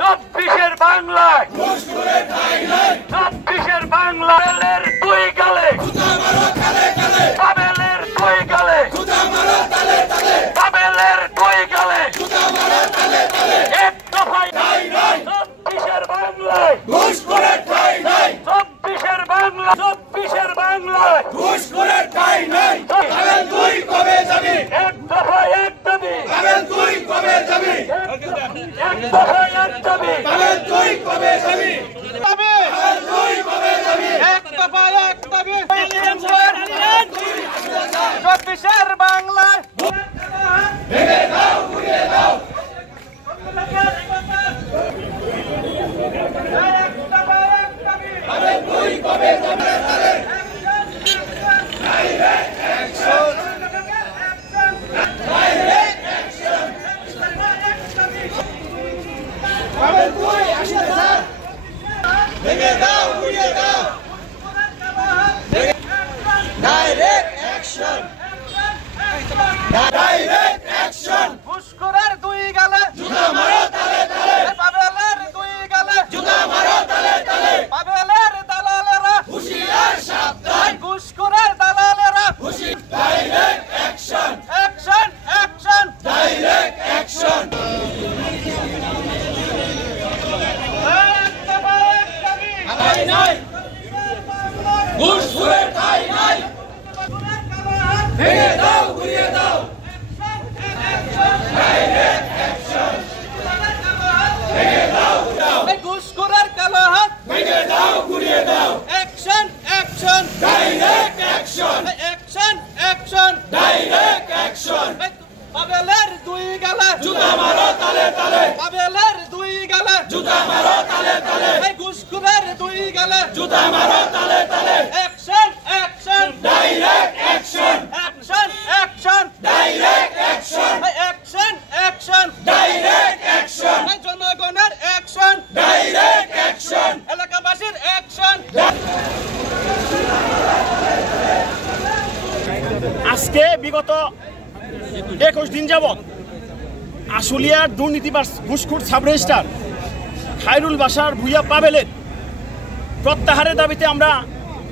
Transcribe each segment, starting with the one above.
ছাব্বিশের বাংলায় 26-এর বাংলার দুই গালে পাবেলের দুই গালে পাবেলের দুই গালে এক দফায় 26-এর বাংলায় 26-এর বাংলা 26-এর বাংলায় ঘুষ করে ঠাই নাই পাবেল তুই কবে যাবি এক দফায় এক দাবি পাবেল তুই কবে যাবি এক দফায় এক দাবি পাবেল তুই কবে যাবি পাবেল তুই কবে যাবি এক দফায় এক দাবি 26-এর বাংলায় ভেঙে দাও ঘুরিয়ে দাও পাবেল তুই কবে যাবি পাবেল তুই আসলে স্যার ভেঙে দাও ঘুরিয়ে দাও ডাইরেক্ট অ্যাকশন ডাইরেক্ট অ্যাকশন ঘুষখোরের দুই গালে জুতা মারো তালে তালে পাবেলের দুই গালে জুতা মারো তালে তালে পাবেলের দালালেরা হুঁশিয়ার সাবধান ঘুষখোরের দালালেরা হুঁশি direct action action action direct action এক দফায় এক দাবি ঠাই নাই ঘুষ ঘুরে ঠাই নাই ভেঙে দাও ঘুরিয়ে দাও ডাইরেক্ট অ্যাকশন ভেঙে দাও ঘুষখোরের কালো হাত ভেঙে দাও ঘুরিয়ে দাও action action direct action action action direct action পাবেলের দুই গালে জুতা মারো তালে তালে পাবেলের দুই গালে জুতা মারো তালে তালে ঘুষখোরের দুই গালে জুতা মারো তালে তালে action action direct action action action direct action action action direct action জনগণের অ্যাকশন ডাইরেক্ট অ্যাকশন এলাকাবাসীর অ্যাকশন আজকে বিগত 21 দিন যাবৎ আশুলিয়ার দুর্নীতিবাজ ঘুষখোর সাব রেজিস্ট্রার খায়রুল বাশার ভূঁইয়া পাবেলের প্রত্যাহারের দাবিতে আমরা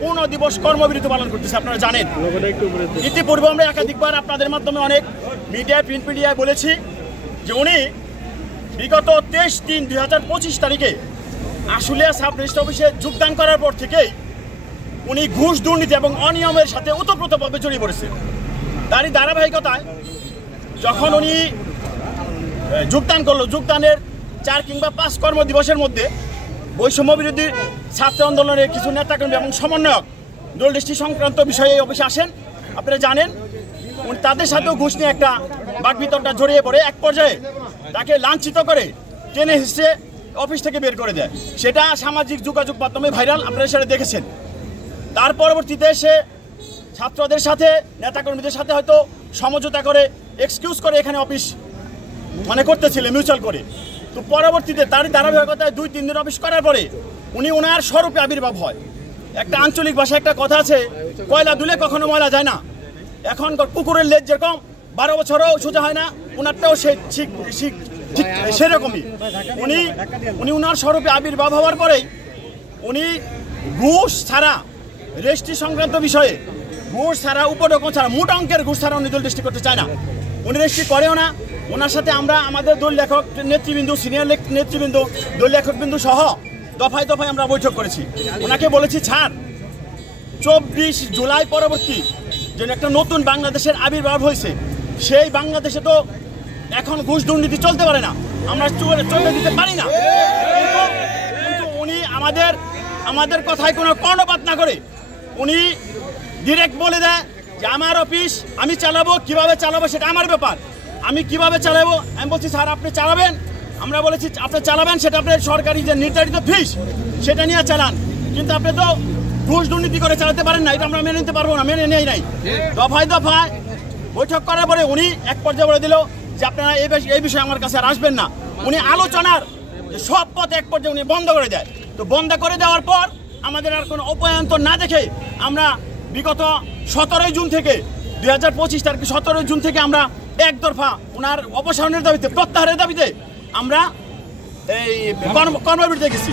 পূর্ণ দিবস কর্মবিরতি পালন করতেছি। আপনারা জানেন ইতিপূর্বে আমরা একাধিকবার আপনাদের মাধ্যমে অনেক মিডিয়ায় প্রিন্ট মিডিয়ায় বলেছি যে উনি বিগত 23/3/2025 তারিখে আশুলিয়া সাব রেজিস্ট্রার অফিসে যোগদান করার পর থেকেই উনি ঘুষ দুর্নীতি এবং অনিয়মের সাথে ওতপ্রোতভাবে জড়িয়ে পড়েছেন। তারই ধারাবাহিকতায় যখন উনি যোগদান করলো, যোগদানের 4 কিংবা 5 কর্মদিবসের মধ্যে বৈষম্য বিরোধী ছাত্র আন্দোলনের কিছু নেতাকর্মী এবং সমন্বয়ক দলদৃষ্টি সংক্রান্ত বিষয়ে এই অফিসে আসেন। আপনারা জানেন উনি তাদের সাথেও ঘুষ নিয়ে একটা বাকবিতণ্ডা জড়িয়ে পড়ে এক পর্যায়ে তাকে লাঞ্ছিত করে টেনে হিসেবে অফিস থেকে বের করে দেয়। সেটা সামাজিক যোগাযোগ মাধ্যমে ভাইরাল, আপনারা সেটা দেখেছেন। তার পরবর্তীতে সে ছাত্রদের সাথে নেতাকর্মীদের সাথে হয়তো সমঝোতা করে এক্সকিউজ করে এখানে অফিস করতেছিলেন মিউচুয়াল করে। তো পরবর্তীতে তারই ধারাবাহিকতায় 2-3 দিন অফিস করার পরে উনি ওনার স্বরূপে আবির্ভাব হয়। একটা আঞ্চলিক ভাষায় একটা কথা আছে, কয়লা দুলে কখনো ময়লা যায় না। এখন কুকুরের লেজ যেরকম 12 বছরও সোজা হয় না, ওনারটাও ঠিক সেরকমই। উনি ওনার স্বরূপে আবির্ভাব হওয়ার পরেই উনি ঘুষ ছাড়া রেজিস্ট্রি সংক্রান্ত বিষয়ে ঘুষ ছাড়া উপঢৌকন ছাড়া মোটা অঙ্কের ঘুষ ছাড়া উনি দল রেজিস্ট্রি করতে চায় না। উনি রেজিস্ট্রি করেও না। ওনার সাথে আমরা আমাদের দল লেখক নেতৃবৃন্দ, সিনিয়র নেতৃবৃন্দ, দল লেখকবৃন্দ সহ দফায় দফায় আমরা বৈঠক করেছি। ওনাকে বলেছি ছাড়, 24 জুলাই পরবর্তী যে একটা নতুন বাংলাদেশের আবির্ভাব হয়েছে, সেই বাংলাদেশে তো এখন ঘুষ দুর্নীতি চলতে পারে না, আমরা চলতে দিতে পারি না। কিন্তু উনি আমাদের কথায় কোনো কর্ণপাত না করে উনি ডিরেক্ট বলে দেয় যে আমার অফিস আমি চালাবো, কিভাবে চালাবো সেটা আমার ব্যাপার, আমি কিভাবে চালাবো। আমি বলছি স্যার আপনি চালাবেন, আমরা বলেছি আপনি চালাবেন, সেটা আপনার সরকারি যে নির্ধারিত ফিস সেটা নিয়ে চালান, কিন্তু আপনি তো ঘুষ দুর্নীতি করে চালাতে পারেন না, এটা আমরা মেনে নিতে পারবো না, মেনে নেই নাই। দফায় দফায় বৈঠক করার পরে উনি এক পর্যায়ে বলে দিল যে আপনারা এই বিষয়ে আমার কাছে আর আসবেন না। উনি আলোচনার সব পথ এক পর্যায়ে উনি বন্ধ করে দেয়। তো বন্ধ করে দেওয়ার পর আমাদের আর কোনো উপায়ন্তর না দেখে আমরা বিগত 17 জুন থেকে 2025 তারিখ 17 জুন থেকে আমরা একতরফা ওনার অপসারণের দাবিতে, প্রত্যাহারের দাবিতে আমরা এই কর্মবিরতিতে গেছি।